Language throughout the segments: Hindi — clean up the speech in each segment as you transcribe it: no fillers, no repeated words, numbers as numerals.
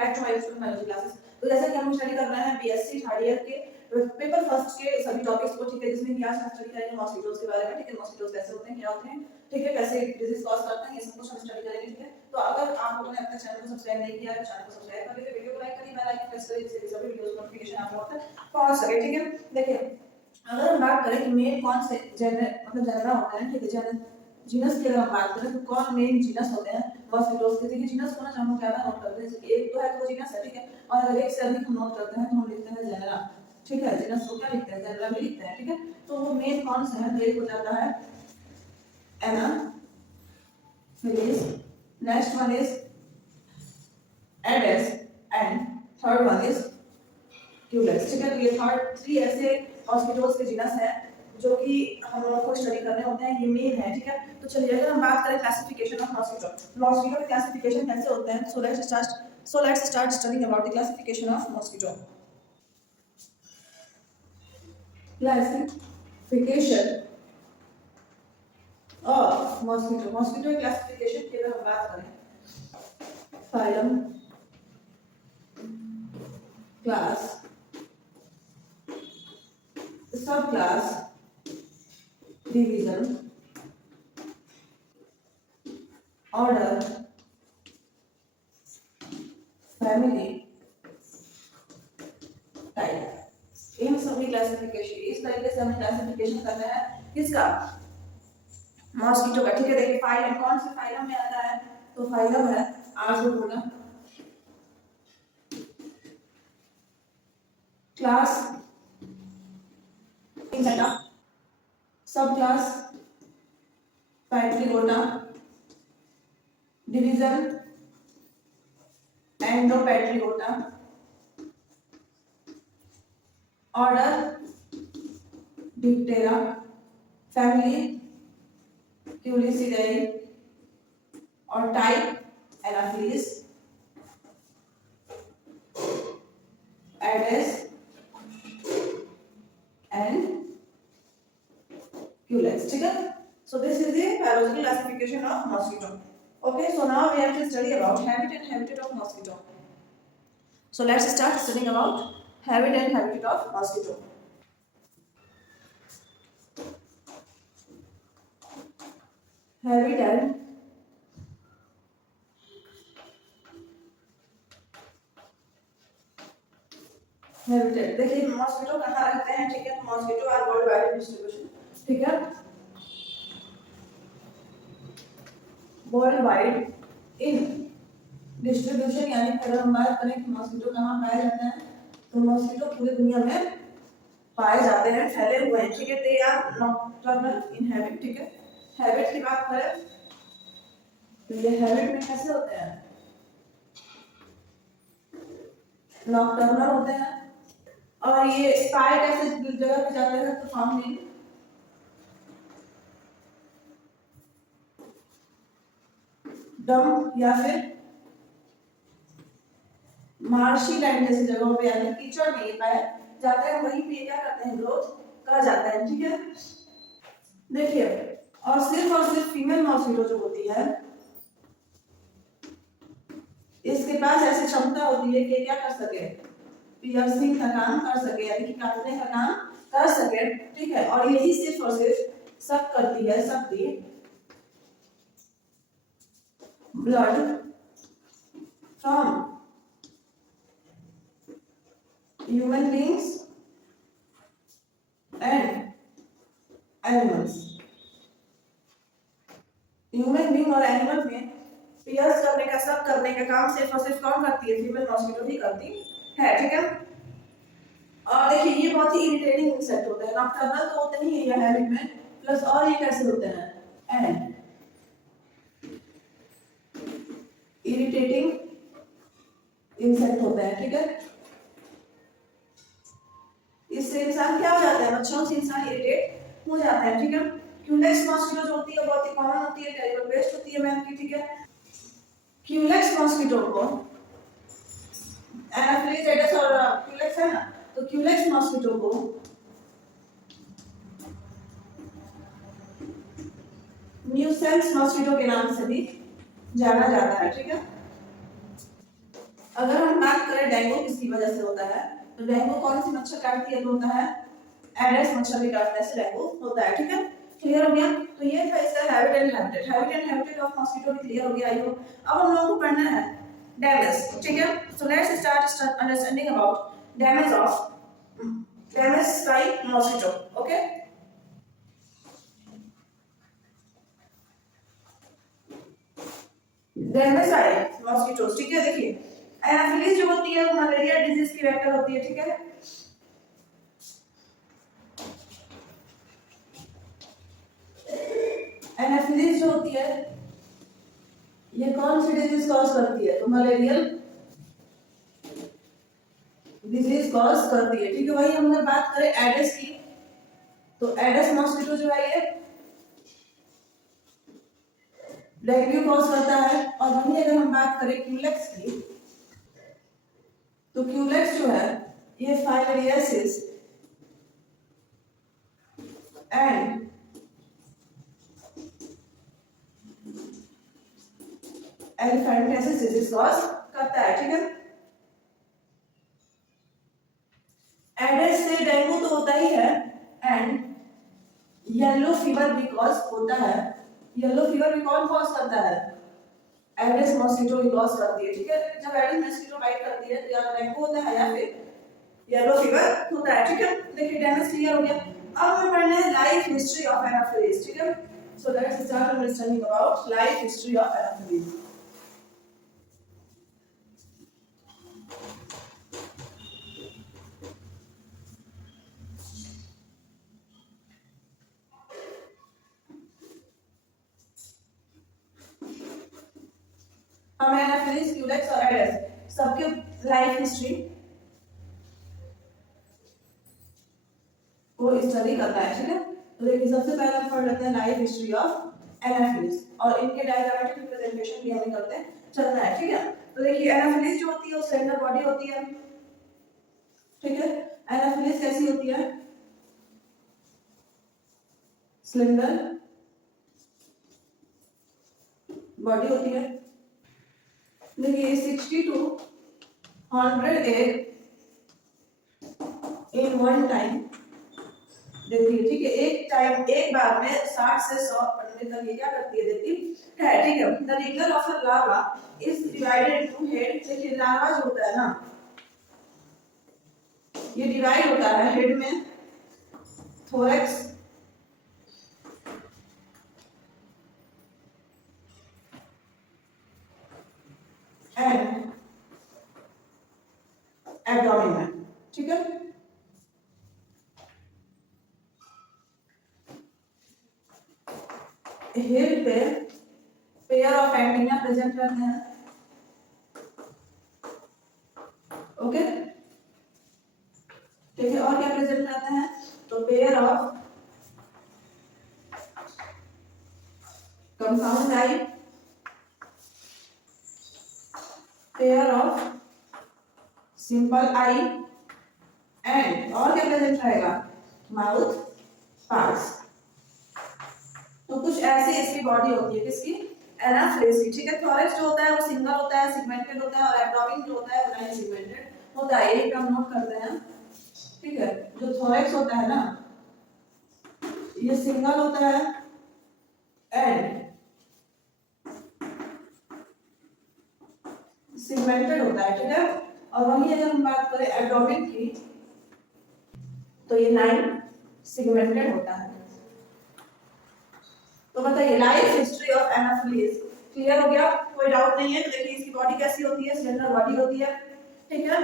Back to my YouTube biology classes. तो जैसा कि हम स्टडी कर रहे हैं बीएससी थर्ड ईयर के पेपर फर्स्ट के सभी टॉपिक्स को, ठीक है, जिसमें कि आज हम स्टडी करेंगे मॉस्किटोज के बारे में, ठीक है, मॉस्किटोज कैसे होते हैं, क्या होते हैं, ठीक है, कैसे डिजीज कॉज करते हैं, ये सब कुछ हम स्टडी करेंगे, ठीक है। तो अगर आप लोगों ने अपने चैनल को सब्सक्राइब नहीं किया है तो चैनल को सब्सक्राइब कर लीजिए, वीडियो को लाइक करिए, बेल आइकन प्रेस करिए, जिससे सभी वीडियोस की नोटिफिकेशन आप लोगों तक पहुंच सके, ठीक है। देखिए अगर हम बात करें कि मेन कौन से जनरा होता है, ठीक है, जीनस की अगर हम बात करें तो कौन मेन जीनस होते हैं मॉस्किटोज के, देखिए जीनस को ना हम ज्यादा नोट करते हैं, एक तो है तो जीनस है, ठीक है, और अगर एक से अधिक हम नोट करते हैं तो हम लिखते हैं जनरा, ठीक है, जीनस को क्या लिखते हैं, जनरा में लिखते हैं, ठीक है। तो वो मेन कौन से हैं, तो एक हो जाता है anopheles, next one is aedes and third one is culex, ठीक है। तो ये थर्ड थ्री ऐसे मॉस्किटोज के जीनस हैं जो कि हम लोगों को स्टडी करने होते हैं, ये मेन है, ठीक है। तो चलिए अगर हम बात करें क्लासिफिकेशन ऑफ मॉस्किटो के क्लासिफिकेशन कैसे होते हैं, so let's start studying about the classification of mosquito. Classification of mosquito classification की अगर हम बात करें, phylum, class, subclass, division, order, family, type, इन सभी क्लासिफिकेशन, इस तरीके से हमें क्लासिफिकेशन करना है किसका, मॉस्किटो का, ठीक है। देखिए फाइलम कौन से फाइलम में आता है, तो फाइलम है arthropoda, class insecta, subclass pterygota, division endopterygota, order diptera, family culicidae और type anopheles, aedes and culex, ठीक है। So this is the biological classification of mosquito. Okay, so now we have to study about habitat of mosquito. So let's start studying about habitat of mosquito. Habitat देखिए मॉस्किटो कहाँ रहते हैं, ठीक है, mosquito are world wide distribution, ठीक है, वर्ल्ड वाइड इन डिस्ट्रीब्यूशन, यानी अगर हम बात करें कि मॉस्किटो कहाँ पाए जाते हैं, तो मॉस्किटो पूरी दुनिया में पाए जाते हैं, फैले हुए हैं, ठीक है। They are nocturnal in habit, ठीक है। हैबिट की बात करें तो ये हैबिट में कैसे होते हैं, नॉक्टर्नल होते हैं, और ये स्पाई कैसे जगह पे जाते हैं, तो फाउंड डम या फिर मार्शी लैंड जैसी जगहों पे, यानी कीचड़ में ये पाए जाते हैं, वहीं पे क्या करते हैं, ग्रोथ कर जाते हैं, ठीक है। देखिए और सिर्फ फीमेल मॉस्किटो जो होती है, इसके पास ऐसी क्षमता होती है कि क्या कर सके, पियर्सिंग का काम कर सके, यानी कि काटने का काम कर सके, ठीक है। और यही सिर्फ और सिर्फ सक करती है, सकती blood from human beings and animals. Human being और एनिमल में पियर्स करने का, सब करने का काम सिर्फ और सिर्फ कौन करती है, फीमेल मॉस्किटो ही करती है, ठीक है। और देखिए ये बहुत ही इरिटेटिंग इंसेक्ट होते हैं, नॉक्टर्नल तो होते ही है हैबिट में, प्लस और ये कैसे होते हैं, एंड इरिटेटिंग इंसेक्ट होते हैं, ठीक है। इससे इंसान क्या हो जाता है, मच्छरों से इंसान इरिटेट हो जाता है, ठीक है। क्यूलेक्स मॉस्किटो जो होती है बहुत ही कॉमन होती है, टेरिबल पेस्ट होती है मैम की, ठीक है। क्यूलेक्स मॉस्किटो को एनाफिलीज, एडेस और क्यूलेक्स है ना, तो क्यूलेक्स मॉस्किटो को न्यूसेंस मॉस्किटो के नाम से भी जाना जाता है, ठीक है। अगर हम बात करें डेंगू किसकी वजह से होता है, तो डेंगू कौन सी मच्छर काटती है, तो होता है एडेस मच्छर के काटने से डेंगू होता है। ठीक है, क्लियर हो गया। तो ये था इसका habit and habitat. Habit and habitat of mosquito भी क्लियर हो गया। आई होप अब हम लोगों को पढ़ना है डैमेज। ठीक है, सो let's start understanding about damage bye mosquito. Okay, damage bye mosquitoes. ठीक है, देखिए एनाफिलिस जो होती है वो मलेरिया डिजीज की वेक्टर होती है। ठीक है, एनाफिलिस जो होती है ये कौन सी डिजीज कॉज करती है, तो मलेरियल डिजीज कॉज करती है। ठीक है, वही हम अगर बात करें एडिस की, तो एडिस मॉस्किटो जो है ये डेंगू कॉज करता है। और वहीं अगर हम बात करें क्यूलेक्स की, तो क्यूलेक्स जो है ये filariasis and elephantiasis disease cause करता है। ठीक है, एडिस से डेंगू तो होता ही है एंड येलो फीवर भी कॉज होता है। येलो फीवर भी कौन कॉज करता है, एडिस मॉस्किटो ही कॉज करती है। ठीक है, जब एडिस मॉस्किटो बाइट करती है तो या डेंगू होता है या फिर येलो फीवर होता है। ठीक है, देखिए डैमेज क्लियर हो गया। अब हमें पढ़ना है लाइफ हिस्ट्री ऑफ एनाफिलिस। ठीक है, सो let's start understanding about life history of Anopheles. हमें एनाफिलिस, क्यूलेक्स और एडिस सबके लाइफ हिस्ट्री को स्टडी करता है। ठीक है, तो देखिए सबसे पहले हम पढ़ लेते हैं लाइफ हिस्ट्री ऑफ एनाफिलिस और इनके डायग्रामेटिक रिप्रेजेंटेशन भी हमें करते चलना है। ठीक है, तो देखिए एनाफिलिस जो होती है वो स्लेंडर बॉडी होती है। ठीक है, एनाफिलिस कैसी होती है, स्लेंडर बॉडी होती है। देखिए 60 to 100 egg in one time देती है। ठीक है, एक बार में 60 से 100 अंडे तक ये क्या करती है, देती है। ठीक है, the regular of the larva is divided into head. देखिए लार्वा जो होता है ना ये डिवाइड होता है हेड में, थोरैक्स एंड एब्डोमेन में। ठीक है, हेड पे पेयर ऑफ एंटेना प्रेजेंट रहते हैं। ओके, ठीक है, और क्या प्रेजेंट रहते हैं, तो pair of compound I, pair of simple I and और क्या प्रेजेंट रहेगा, माउथ पार्ट्स। तो कुछ ऐसी इसकी बॉडी होती है किसकी, एनाफिलिस की। ठीक है, थोरैक्स जो होता है वो सिंगल होता है, सेगमेंटेड होता है, और एब्डोमेन जो होता है वो नाइन सेगमेंटेड होता है। ये हम नोट करते हैं। ठीक है, जो थोरैक्स होता है ना ये सिंगल होता है एंड सेगमेंटेड होता है। ठीक है, और वहीं अगर हम बात करें एब्डोमेन की तो ये नाइन सेगमेंटेड होता है। तो बताइए life history of Anopheles clear हो गया, कोई डाउट नहीं है। तो देखिए इसकी बॉडी कैसी होती है, सिलेंडर बॉडी होती है। ठीक है,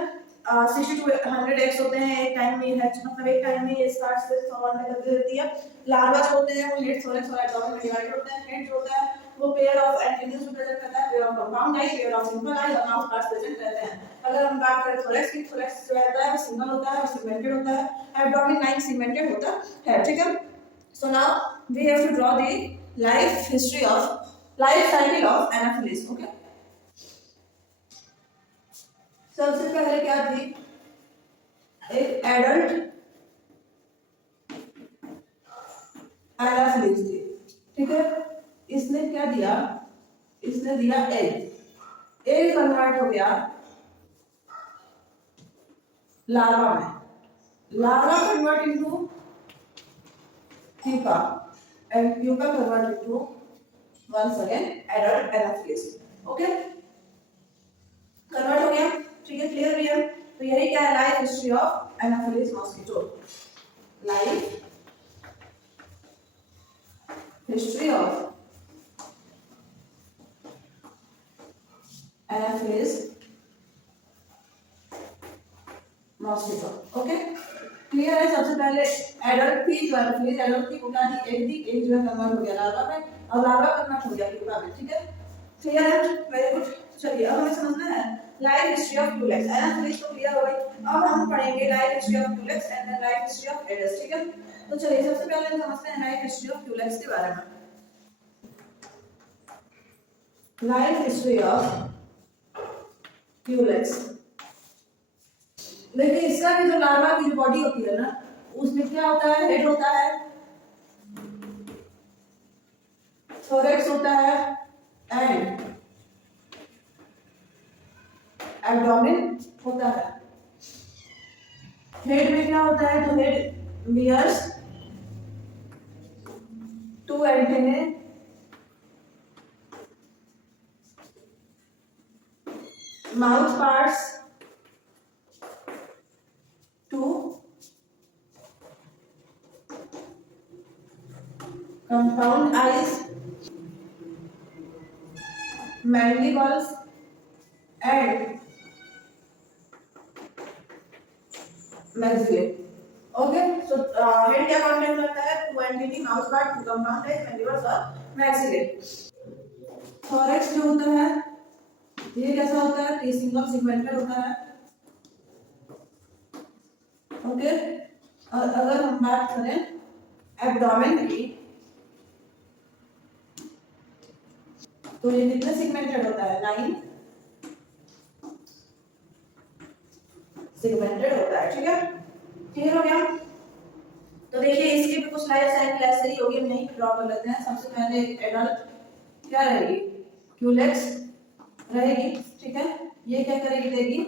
60 to 100 एग्स होते हैं एक टाइम में, हैच मतलब एक टाइम में ये 60 से 100 अंडे तक दे देती है। लार्वा जो होते हैं वो हेड, थोरैक्स और एब्डोमेन में डिवाइड होते हैं। हेड जो होता है वो पेयर ऑफ एंटेना प्रेजेंट करता है, pair of compound I, pair of simple I और माउथ पार्ट्स प्रेजेंट रहते हैं। अगर हम बात करें थोरैक्स की, थोरैक्स जो रहता है वो सिंगल होता है और सेगमेंटेड होता है, एब्डोमेन नाइन सेगमेंटेड होता है। ठीक है, so now we have to draw the life history of life cycle of Anopheles. Okay, सबसे पहले क्या थी, एक एडल्ट एनाफिलिस थी। ठीक है, इसने क्या दिया, इसने दिया एग, एग कन्वर्ट हो गया लार्वा में, larva convert into pupa and pupa convert into once again adult anopheles. Okay, convert हो गया, ठीक है, क्लियर भी है। तो यही क्या है, life history of Anopheles mosquito, life history of Anopheles mosquito. Okay, clear है। सबसे पहले एडल्ट थी, जो एनाफिलिस एडल्ट थी वो क्या थी, एक थी, एक जो है कन्वर्ट हो गया लार्वा में, और लार्वा कन्वर्ट हो गया प्यूपा में। ठीक है, क्लियर है, वेरी गुड। चलिए अब हमें समझना है life history of culex. Anopheles तो क्लियर हो गई, अब हम पढ़ेंगे life history of culex and then life history of adult. ठीक है, तो चलिए सबसे पहले हम समझते हैं लाइफ हिस्ट्री ऑफ क्यूलेक्स के बारे में। लाइफ हिस्ट्री ऑफ क्यूलेक्स, देखिए इसका भी जो लार्वा की जो बॉडी होती है ना, उसमें क्या होता है, हेड होता है, थोरैक्स होता है एंड एब्डोमेन होता है। हेड में क्या होता है, तो head bears two antennae, mouth parts two compound eyes, mandibles and maxillae। Okay, so head क्या कंटेंट करता है, two antennae, mouth part, two compound eyes, mandibles और मैक्सिले। थोरैक्स जो होता है ये कैसा होता है, ये सिंगल सेगमेंटेड होता है। ओके, और अगर हम बात करें एब्डोमेन की, तो ये कितने सेगमेंटेड होता है, 9 सेगमेंटेड होता है। ठीक है, क्लियर हो गया। तो देखिए इसकी भी कुछ लाइफ साइकिल ऐसे ही होगी, हम नहीं ड्रॉ कर लेते हैं। सबसे पहले एडल्ट क्या रहेगी, क्यूलेक्स रहेगी। ठीक है, ये क्या करेगी, देगी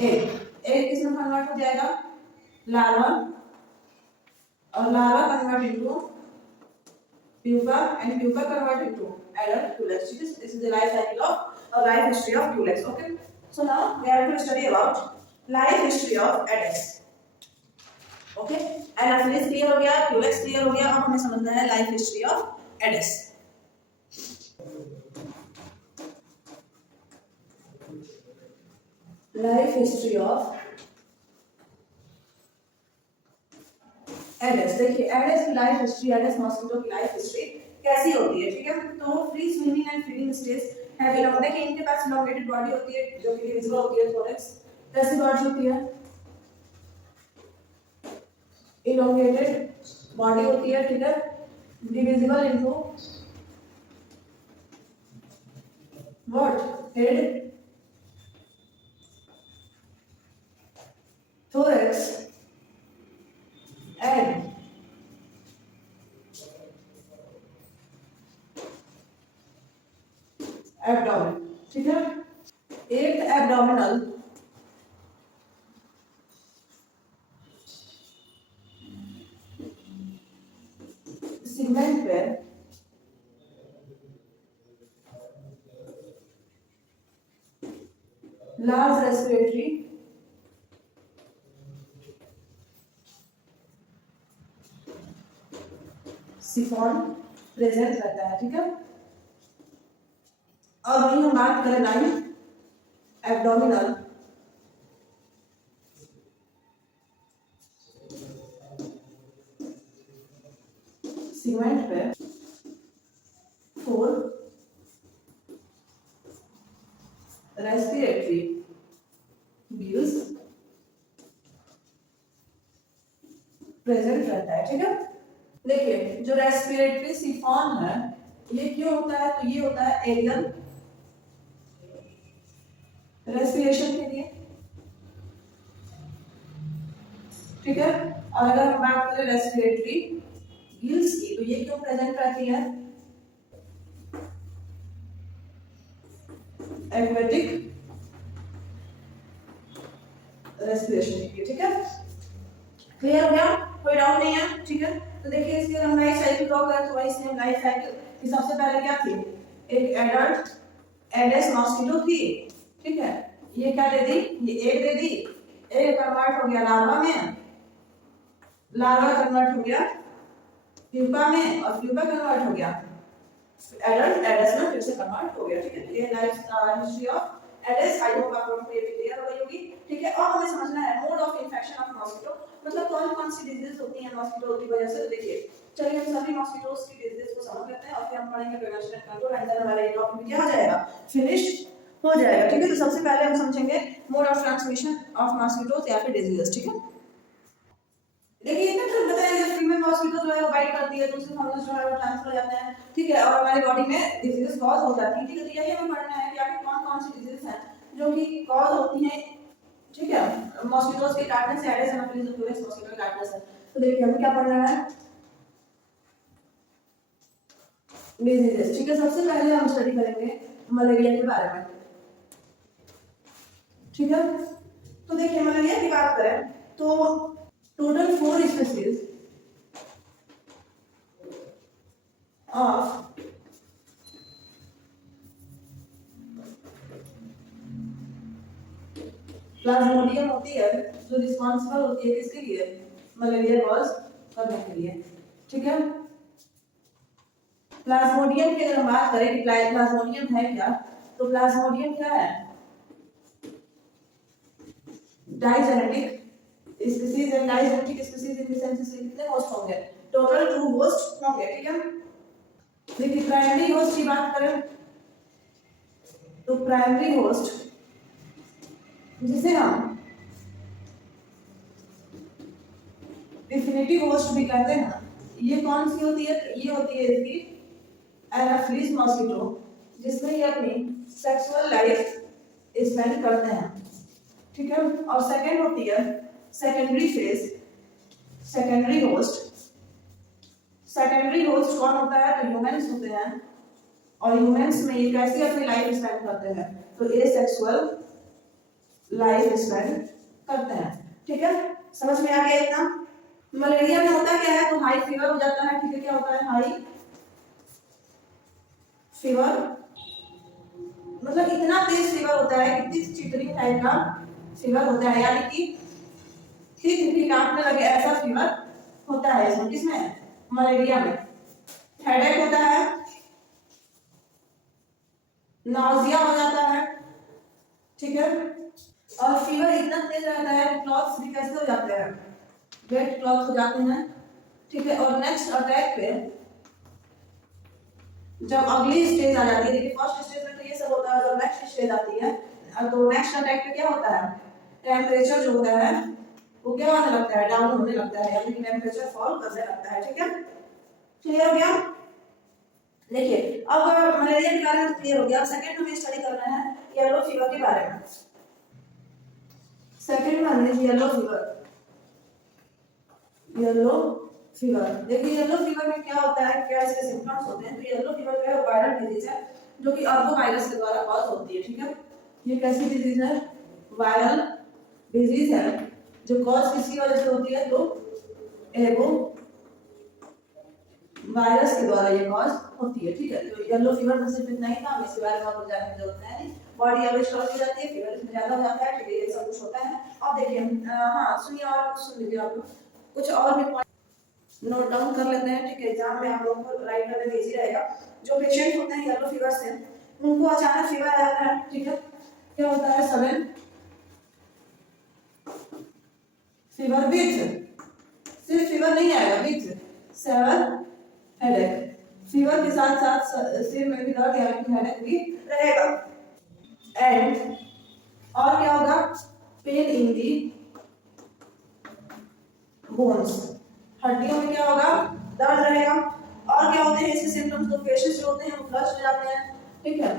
एग, एग किसमें कन्वर्ट हो जाएगा, लार्वा, और larva convert into pupa and pupa convert into adult culex। This is the life cycle of a life history of culex। Okay, so now we are going to study about life history of adults। Okay, anaphylis clear हो गया, culex clear हो गया, अब हमें समझना है life history of adults। Life history of Aedes. देखिए एडिस की लाइफ हिस्ट्री, एडिस मॉस्किटो की लाइफ हिस्ट्री कैसी होती है। ठीक है, तो free swimming and feeding stage है बिलोंग, देखिए इनके पास इलोंगेटेड बॉडी होती है जो कि विजिबल होती है, थोरैक्स कैसी बॉडी होती है, इलोंगेटेड बॉडी होती है। ठीक है, divisible into what, head, thorax and abdomen। ठीक है, एक एब्डोमिनल सेगमेंट पे लार्ज रेस्पिरेटरी सिफॉन प्रेजेंट रहता है। ठीक है, अब वही हम बात करें लाइन एब्डोमिनल सेगमेंट पे 4 रेस्पिरेटरी गिल्स प्रेजेंट रहता है। ठीक है, देखिए जो रेस्पिरेटरी सिफॉन है ये क्यों होता है, तो ये होता है एरियल रेस्पिरेशन के लिए। ठीक है, और अगर हम बात करें रेस्पिरेटरी गिल्स की, तो ये क्यों प्रेजेंट रहती है, एक्वेटिक रेस्पिरेशन के लिए, ठीक है। क्लियर हो गया, कोई डाउट नहीं है, ठीक है। तो देखिए इसके हम लाइफ साइकिल ड्रॉ करें, तो वही सेम लाइफ साइकिल की सबसे पहले क्या थी, एक एडल्ट एडेस मॉस्किटो थी, ठीक है। ये क्या दे दी, ये एग दे दी, एग कन्वर्ट हो गया लार्वा में, लार्वा कन्वर्ट हो गया प्यूपा में, और प्यूपा कन्वर्ट हो गया एडल्ट एडेस में, फिर से कन्वर्ट हो गया, ठीक है। ये life history of aedes, I hope आपको ये भी क्लियर हो गई होगी, ठीक है। और हमें समझना है mode of infection of mosquito, मतलब कौन कौन सी डिजीज होती हैं मॉस्किटो की वजह से। तो देखिए चलिए हम सभी मॉस्किटोज की डिजीज को समझ लेते हैं, और फिर हम पढ़ेंगे prevention and control, and then हमारा ये टॉपिक क्या हो जाएगा, फिनिश हो जाएगा, ठीक है। तो सबसे पहले हम समझेंगे mode of transmission of mosquitoes या फिर डिजीज, ठीक है। देखिए इतना तो बताया जब फीमेल मॉस्किटो जो है वो बाइट करती है तो उसके फंगस जो है वो ट्रांसफर हो जाते हैं, ठीक है, और हमारी बॉडी में डिजीजेस कॉज हो जाती है, ठीक है। तो यही हमें पढ़ना है कि आखिर कौन कौन सी डिजीजेस हैं जो कि कॉज होती हैं, ठीक है, मॉस्किटोज के काटने से, एडिस एनोफिलीज फ्लोरेंस मॉस्किटो के काटने से। तो देखिए हमें क्या पढ़ना है, डिजीजेस, ठीक है। सबसे पहले हम स्टडी करेंगे मलेरिया के बारे में, ठीक है। तो देखिए मलेरिया की बात करें तो टोटल 4 स्पीसीज ऑफ प्लाज्मोडियम होती है जो रिस्पॉन्सिबल होती है किसके लिए, मलेरिया कॉज करने के लिए, ठीक है। प्लाज्मोडियम की अगर हम बात करें कि प्लाज्मोडियम है क्या, तो प्लाज्मोडियम क्या है, digenetic species and digenetic species in the sense से कितने होस्ट होंगे, टोटल 2 होस्ट होंगे, ठीक है। देखिए प्राइमरी होस्ट की बात करें तो प्राइमरी होस्ट जिसे हम डिफिनिटिव होस्ट भी कहते हैं, ये कौन सी होती है, ये होती है इसकी एनाफिलीज मॉस्किटो, जिसमें ये अपनी सेक्सुअल लाइफ स्पेंड करते हैं, ठीक है। और सेकंड होती है secondary phase, secondary host. Secondary host कौन होता है, तो ह्यूमंस होते हैं, और ह्यूमंस में ये कैसे अपनी लाइफ स्पेंड करते हैं, तो एसेक्सुअल लाइफ स्पेंड करते हैं, ठीक है। समझ में आ गया इतना। मलेरिया में होता क्या है, तो हाई फीवर हो जाता है, ठीक है। क्या होता है, हाई फीवर, मतलब इतना तेज फीवर होता है कि चिटरिंग टाइप का फीवर होता है, यानी कि ठीक कांपने लगे ऐसा फीवर होता है इसमें, किसमें, मलेरिया में। हेडेक होता है, नाउजिया हो जाता है, ठीक है। और फीवर इतना तेज रहता है कि क्लॉट्स भी कैसे हो जाते हैं, वेट क्लॉट्स हो जाते हैं, ठीक है। और नेक्स्ट अटैक पे जब अगली स्टेज आ जाती है, देखिए फर्स्ट स्टेज में तो ये सब होता है, जब नेक्स्ट स्टेज आती है तो नेक्स्ट अटैक पे क्या होता है, टेम्परेचर जो होता है वो क्या होने लगता है, डाउन होने लगता है, यानी कि टेम्परेचर फॉल करने लगता है, ठीक है। क्लियर हो गया। देखिए अब मलेरिया के बारे में क्लियर हो गया, अब सेकंड हमें स्टडी करना है येलो फीवर के बारे में। Second one is yellow fever. Yellow fever, देखिए येलो फीवर में क्या होता है, क्या इसके सिम्टम्स होते हैं। तो येलो फीवर जो है वायरल डिजीज है जो कि अर्बो वायरस के द्वारा कॉज होती है, ठीक है। ये कैसी डिजीज है, वायरल डिजीज है जो कॉज किसकी वजह से होती है, तो एबो वायरस के द्वारा ये कॉज होती है, ठीक है। तो येलो फीवर में सिर्फ इतना ही था, हम इसके बारे में आपको जानने की जरूरत है नहीं। बॉडी एवरेज कॉज हो जाती है, फीवर इसमें ज्यादा हो जाता है, ठीक है, ये सब कुछ होता है। अब देखिए हाँ सुनिए और सुन लीजिए, आप कुछ और भी नोट डाउन कर लेते हैं, ठीक है। एग्जाम में आप लोगों को राइट करने में इजी रहेगा। जो पेशेंट होते हैं येलो फीवर से, उनको अचानक फीवर आ जाता है, ठीक है। क्या होता है, सडन फीवर विथ, सिर्फ फीवर नहीं आएगा, विथ सेवर हेडेक, फीवर के साथ साथ सिर में भी दर्द यानी कि हेडेक भी रहेगा। एंड और क्या होगा, पेन इन दी बोन्स, हड्डियों में क्या होगा, दर्द रहेगा। और क्या होते हैं इसके सिम्टम्स, तो फेसेस जो होते हैं वो फ्लश हो जाते हैं, ठीक है।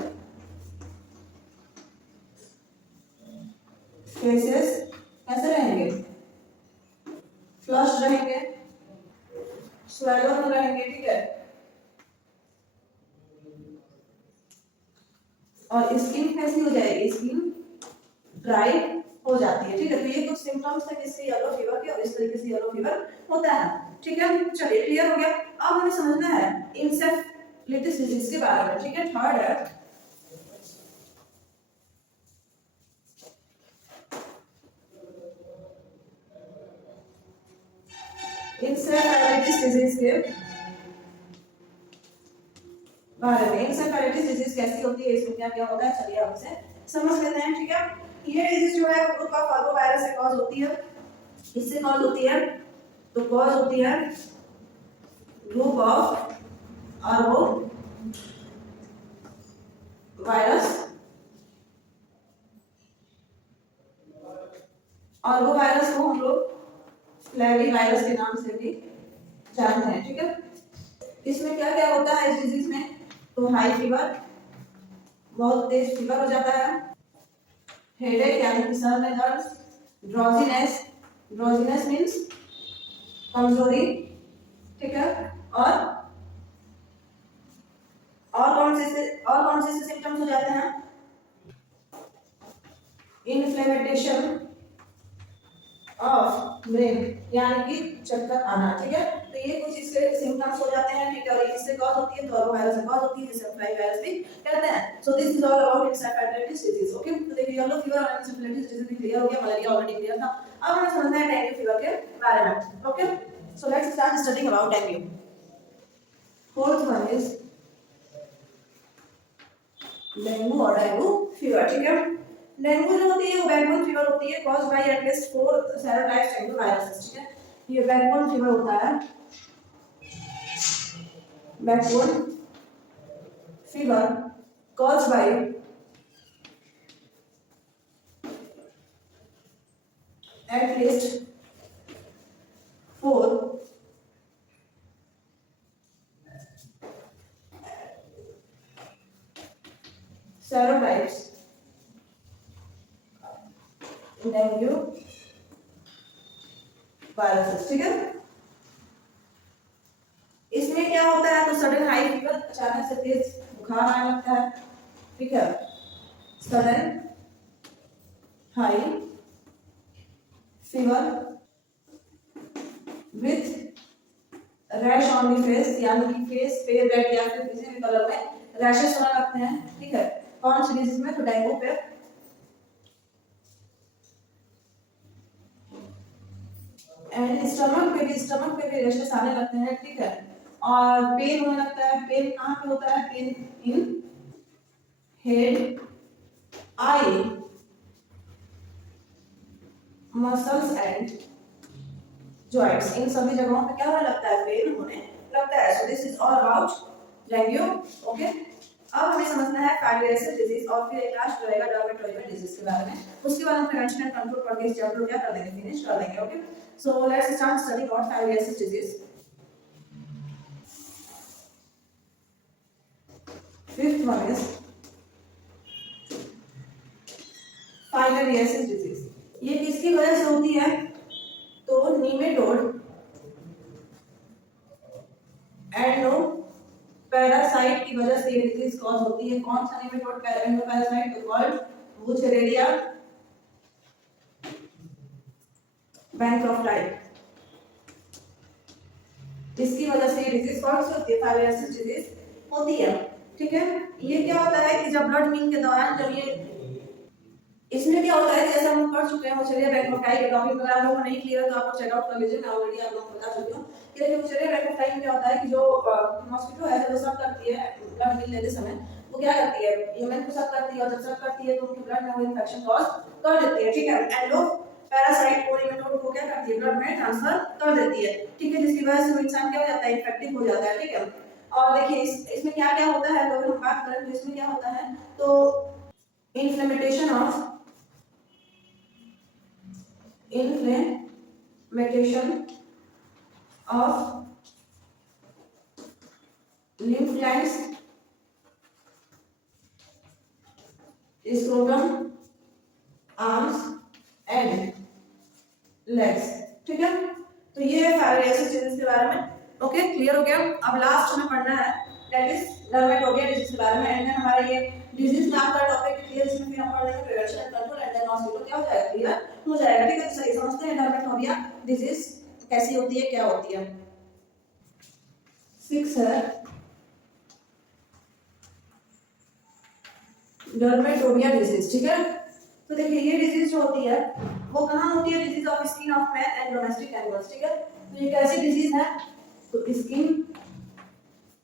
फेसेस कैसे रहेंगे, फ्लश रहेंगे, स्वेलन रहेंगे, ठीक है। और स्किन कैसी हो जाएगी, स्किन ड्राई हो जाती है। ठीक है, तो ये कुछ सिम्टम्स है किसके येलो फीवर के, और इस तरीके से येलो फीवर होता है। ठीक है, चलिए क्लियर हो गया। अब हमें समझना है इंसेफेलाइटिस डिजीज के बारे में। ठीक है, थर्ड है इंसेफेलाइटिस डिजीज के बारे में। इंसेफेलाइटिस डिजीज कैसी होती है, इसमें क्या क्या होता है, चलिए हम इसे समझ लेते हैं। ठीक है, ये डिजीज जो है ग्रुप ऑफ आर्गो वायरस से कॉज होती है। इससे कॉज होती है, तो कॉज होती है group of Ergo virus. Ergo virus को हम लोग फ्लैवी वायरस के नाम से भी जानते हैं। ठीक है, इसमें क्या क्या होता है इस डिजीज में, तो हाई फीवर, बहुत तेज फीवर हो जाता है, हेडेक यानी कि सर में दर्द, ड्रॉजीनेस, ड्रॉजीनेस मीन्स कमजोरी। ठीक है, और कौन से सिम्टम्स हो जाते हैं, इन्फ्लेमेटेशन ऑफ ब्रेन यानी कि चक्कर आना। ठीक है, तो ये कुछ इसके सिम्टम्स हो जाते हैं। ठीक है, और इससे कॉज होती है, तो आर्गो वायरस से कॉज होती है, जिसे फ्लाई वायरस भी कहते हैं। सो this is all about encephalitis disease. Okay, तो देखिए येलो फीवर और इंसेफेलाइटिस डिजीज भी क्लियर हो गया, मलेरिया ऑलरेडी क्लियर था। अब हमें समझना है डेंगू फीवर के बारे में। Okay, so let's start studying about dengue. Fourth one is dengue और डेंगू फीवर। ठीक है, डेंगू जो होती है वो बैकबोन फीवर होती है, caused by at least 4 serotypes dengue viruses. ठीक है, ये बैकबोन फीवर होता है, backbone fever caused by at least 4 serotypes dengue viruses. ठीक है, इसमें क्या होता है, तो सडन हाई फीवर, अचानक से तेज बुखार आने लगता है। ठीक है, sudden high fever with rash on the face, यानी कि फेस पे रेड या फिर किसी भी कलर में रैशेस होने लगते हैं। ठीक है, कौन सी डिजीज में, तो डेंगू पे। एंड स्टमक पे भी रैशेस आने लगते हैं। ठीक है, और पेन होने लगता है। पेन कहाँ पे होता है, pain in head, eye, muscles and joints, इन सभी जगहों पे क्या होने लगता है, पेन होने लगता है। So this is all about dengue. Okay, अब हमें समझना है फाइलेरियस डिजीज, और फिर एक लास्ट रहेगा डर्मेटोइडल डिजीज के बारे में। उसके बाद हम प्रिवेंशन एंड कंट्रोल पढ़ के इस चैप्टर को क्या कर देंगे, फिनिश कर देंगे। Okay, so let's start study about filariasis disease. Fifth one is filariasis disease. ये किसकी वजह से होती है, तो नीमेटोड एंडो पैरासाइट की वजह से ये डिजीज कॉज होती है। कौन सा नीमेटोड एंडो पैरासाइट, तो कॉल्ड वुचेरेरिया बैंक्रॉफ्टाई। इसकी वजह से ये डिजीज कौन सी होती है, फाइलेरियस डिजीज होती है। ठीक है, ये क्या होता है कि जब ब्लड मीन के दौरान, जब ये इसमें क्या होता है कि जैसे हम पढ़ चुके हैं वुचेरिया बैंक्रॉफ्टाई के टॉपिक, अगर आप लोगों को नहीं क्लियर तो आप चेक आउट कर लीजिए, मैं ऑलरेडी आप लोगों को बता चुकी हूँ कि देखिए वुचेरिया बैंक्रॉफ्टाई में क्या होता है कि जो मॉस्किटो है जब सब करती है ब्लड मीन लेते समय, वो क्या करती है, ह्यूमन को सब करती है, और जब सब करती है तो उनके ब्लड में वो इन्फेक्शन कॉज कर देती है। ठीक है, एंडो पैरासाइट को नीमेटोड को क्या करती है, ब्लड में ट्रांसफर कर देती है। ठीक है, जिसकी वजह से वो इंसान क्या हो जाता है, इन्फेक्टिव हो जाता है। ठीक है, और देखिए इसमें क्या क्या होता है, तो अगर हम बात करें तो इसमें क्या होता है, तो इन्फ्लेमेटेशन of lymph glands, scrotum, arms and legs। ठीक है, तो ये है फाइलेरियस डिजीज के बारे में। ओके, क्लियर हो गया। अब लास्ट हमें पढ़ना है दैट इज डर्मेटोइडल डिजीज के बारे में, एंड देन हमारा ये डिजीज नाम का टॉपिक क्लियर, इसमें फिर हम पढ़ लेंगे prevention and control and then mosquito क्या हो जाएगा, क्लियर हो जाएगा। ठीक है, तो सही समझते हैं डर्मेटोरिया डिजीज कैसी होती है, क्या होती है। 6 है डर्मेटोरिया डिजीज। ठीक है, तो देखिए ये डिजीज जो होती है वो कहाँ होती है, disease of skin of man and domestic animals. ठीक है, तो ये कैसी डिजीज है, तो skin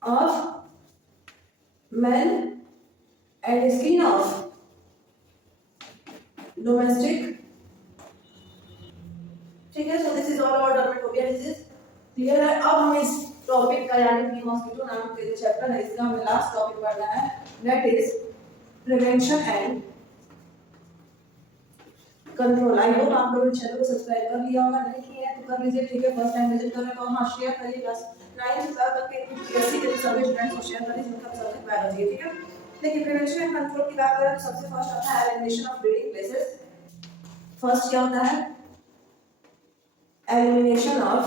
of man and skin of domestic. ठीक है, so this is all about dermatoria disease. Clear है। अब हम इस टॉपिक का यानी कि मॉस्किटो नाम के जो चैप्टर है इसका हमें लास्ट टॉपिक पढ़ना है, that is prevention and control. I hope आप लोगों ने चैनल को सब्सक्राइब कर लिया होगा, नहीं किया है तो कर लीजिए। ठीक है, फर्स्ट टाइम विजिट कर रहे हैं तो हाँ शेयर करिए, क्लास 9 से 12 तक के बीएससी के सभी स्टूडेंट्स को शेयर करिए जिनका सब्जेक्ट बायोलॉजी है। ठीक है, देखिए प्रिवेंशन एंड कंट्रोल की बात करें तो सबसे फर्स्ट आता है elimination of breeding places. First क्या होता है, एलिमिनेशन ऑफ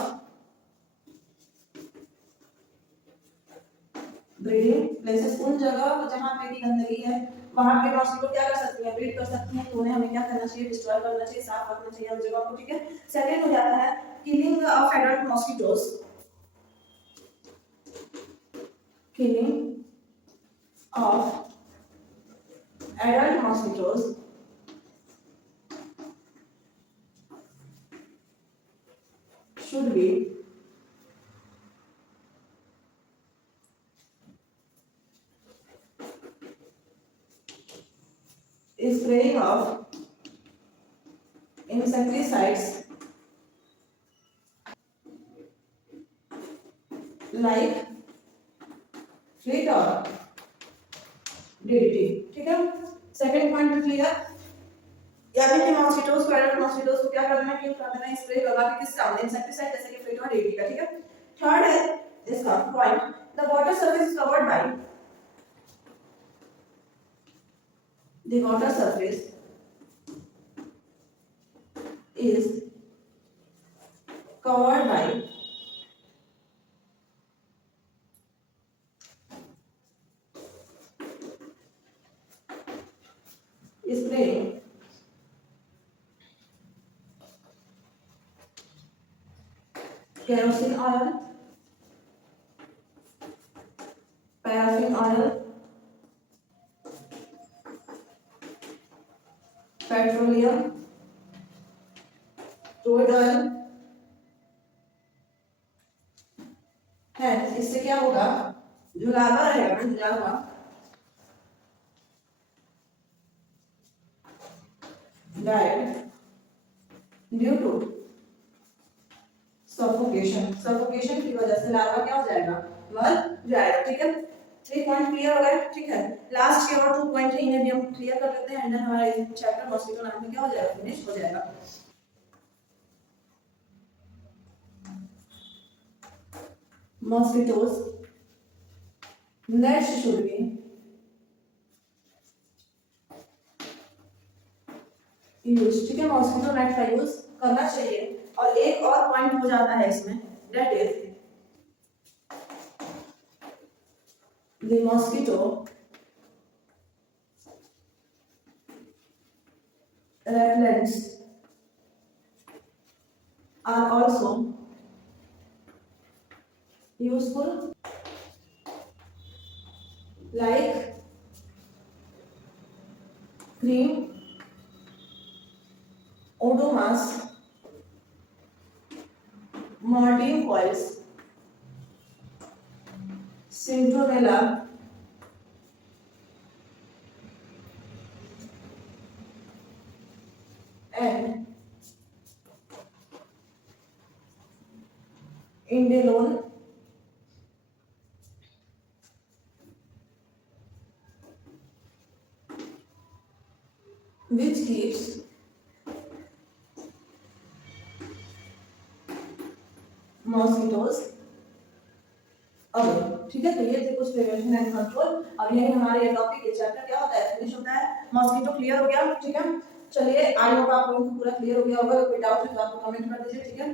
ब्रीडिंग प्लेसेस। उन जगह जहां पे भी गंदगी है वहां पे मॉस्किटो क्या कर सकती है, ब्रीड कर सकती है, तो उन्हें हमें क्या करना चाहिए, डिस्ट्रॉय करना चाहिए, साफ रखना चाहिए उन जगह को। ठीक है, सेकंड हो जाता है killing of adult mosquitoes. Killing of adult mosquitoes should be spraying of insecticides like fleet or DDT। ठीक है, सेकंड पॉइंट क्लियर, यानी कि मॉस्किटोज को, एडल्ट मॉस्किटोज को क्या करना है, किल कर देना है, स्प्रे करवा के किस काम, इंसेक्टिसाइड जैसे कि फ्लीट और DDT का। ठीक है, थर्ड है इसका point, the water surface is covered by, the water surface is covered by spraying kerosene oil, paraffin oil, petroleum, crude oil है। इससे क्या होगा, जो लावा रहेगा ना, larva died due to suffocation. Suffocation की वजह से लावा क्या हो जाएगा, मर जाएगा। ठीक है, 3 पॉइंट क्लियर हो गए। ठीक है, लास्ट के और 2 पॉइंट है, इन्हें भी हम क्लियर कर लेते हैं एंड देन हमारा चैप्टर मॉस्किटो नाम में क्या हो जाएगा, फिनिश हो जाएगा। Mosquitoes nets should be use. ठीक है, मॉस्किटो नेट का यूज करना चाहिए। और एक और पॉइंट हो जाता है इसमें, that is the mosquito repellents are also useful, like cream, Odomas, Martin coils, Citronella, and Indolone, which keeps mosquitoes away। ठीक है, तो ये थे कुछ प्रिवेंशन एंड कंट्रोल। अब यही हमारे ये टॉपिक, ये चैप्टर क्या होता है, फिनिश होता है। मॉस्किटो क्लियर हो गया। ठीक है, चलिए आई होप आप लोगों को पूरा क्लियर हो गया होगा। कोई डाउट है तो आप कमेंट कर दीजिए। ठीक है।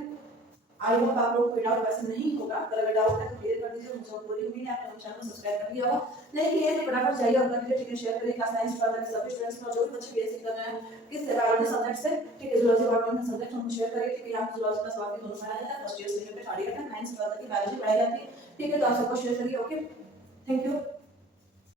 आई होप आप लोग कोई डाउट वैसे नहीं होगा, अगर डाउट है तो क्लियर कर दीजिए, मुझे पूरी उम्मीद है आपने चैनल को सब्सक्राइब कर लिया होगा, नहीं किए तो फटाफट जाइए और कर लीजिए, ठीक है, शेयर करिए क्लास 9 स्टार तक सभी स्टूडेंट्स को, जो भी बच्चे बीएससी कर रहे हैं किस बायोलॉजी सब्जेक्ट से, ठीक है, जूलॉजी बॉटनी सब्जेक्ट हमको शेयर करिए, ठीक है, यहाँ पे जूलॉजी प्लस बाकी दोनों पढ़ाया जाता है, फर्स्ट ईयर से लेकर थर्ड ईयर तक 9 स्टार तक की बायोलॉजी पढ़ाई जाती है, ठीक है, तो आप सबको शेयर करिए, ओके, थैंक यू।